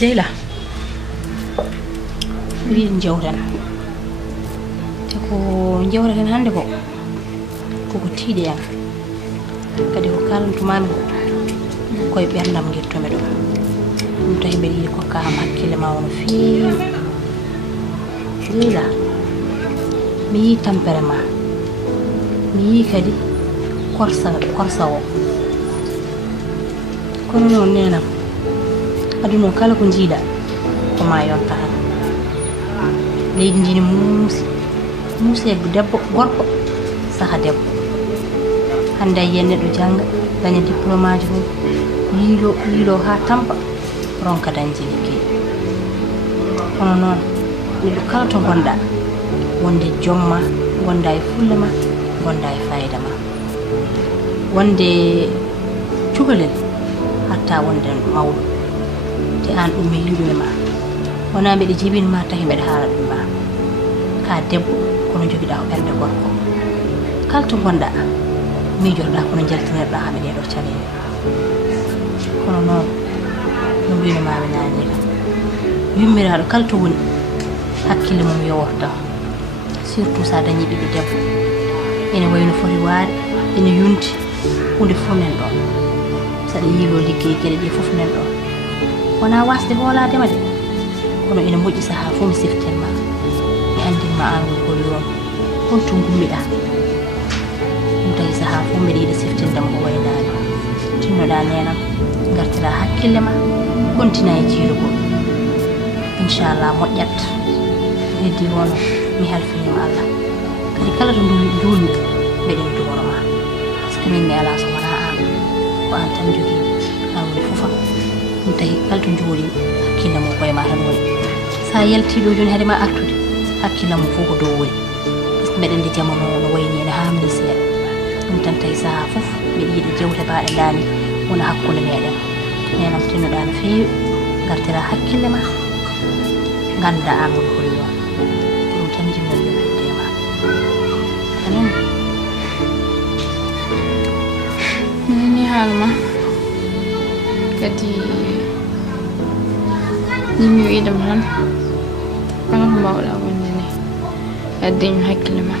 Jeyla wiin jewten te ko jewreten hande ko koko tiiɗi en kadi ko kalantumami koye ɓerdam guirtomi ɗum ɗum tawi mbeɗa yiɗi kokkam hakkille ma wono feewi Jeyla mi yi tampere ma mi yi kadi korsa o kono noon nenam aduna kala ko jiiɗa ko ma yonta tan leydi ndini muusi debbo gorko saka debbo hande a yiyen neɗɗo jangga daña diplôme aji mum yiilo ha tampa ronka dañde ligguey kono noon neɗɗo kala to gonɗa wonde jomma gonda e fulle ma gonda e fayida ma wonde cukalel hatta wonde mawɗo te an ɗum mi yiɗumi ma wona mbeɗa jibini ma tahi mbeɗa haala ɗum ma ka debbo kono joguiɗa ko ɓerde gorko kala to gonɗa mijotoɗa kono jaltinirɗa haɓe ɗeɗo caɗele kono noon no mbinumami nani kam yummiraɗo kala to woni hakkille mum yoworta surtout sa dañi ɓiɗɗo debbo ene wayno foti waade ene yunti hunde fof nen ɗon saɗa yiilo liggey gueɗe ɗe fof nen ɗon wona wasde hooladema de kono ene moƴƴi saaha fof mi siftinma mi andinma an woni hol yon holto gummiɗa ɗum tawi saaha fof mbeɗa yiɗa siftindema ko waynani tinnoɗa nenam gartira hakkille ma kontina e jiilugol inchallah moƴƴat heddi wono mi halfinima Allah kadi kala to duulmi mbeɗen duworoma par ce que min mi ala so wona an ko an tan jogui an woni fofam ɗum tawi kala to jooɗi hakkille mum koye ma tan woni sa yaltiɗo joni haade ma artude hakkille mum fof ko dow woni par ce que mbeɗen de jamanu no wayni ne hamni seeɗa ɗum tan tawi saaha fof mbeɗa yiiɗa jewte mbaɗe dani wona hakkude meɗen nenam tinnoɗa no feewi gartira hakkille ma ganda an woni hol yon ɗum tan jinnon yo heddema anani minani haalma kadi yimmi wiidam tan kala ko mbawɗa wonde ni addeñu hakkille ma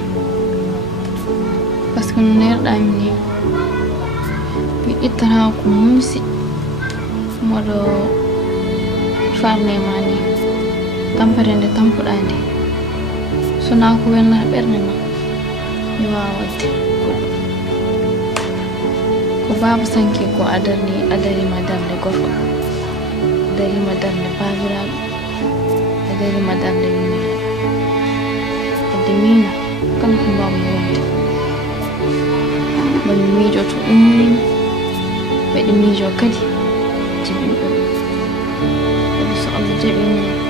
par ce que no nerɗami ni mi ittata ko muusi moɗo farne ma ni tampere nde tampuɗa nde sona ko welnata ɓerde ma mi wawa wadde goɗɗum ko baba sanki ko adarima darde gorko adarima darde babiraɗo adarima darde yumiraɗo adde miino kala ko mbawmi wonde mami miijoto ummima mbeɗa miijo kadi jibinɗo kadi so Allah jaɓini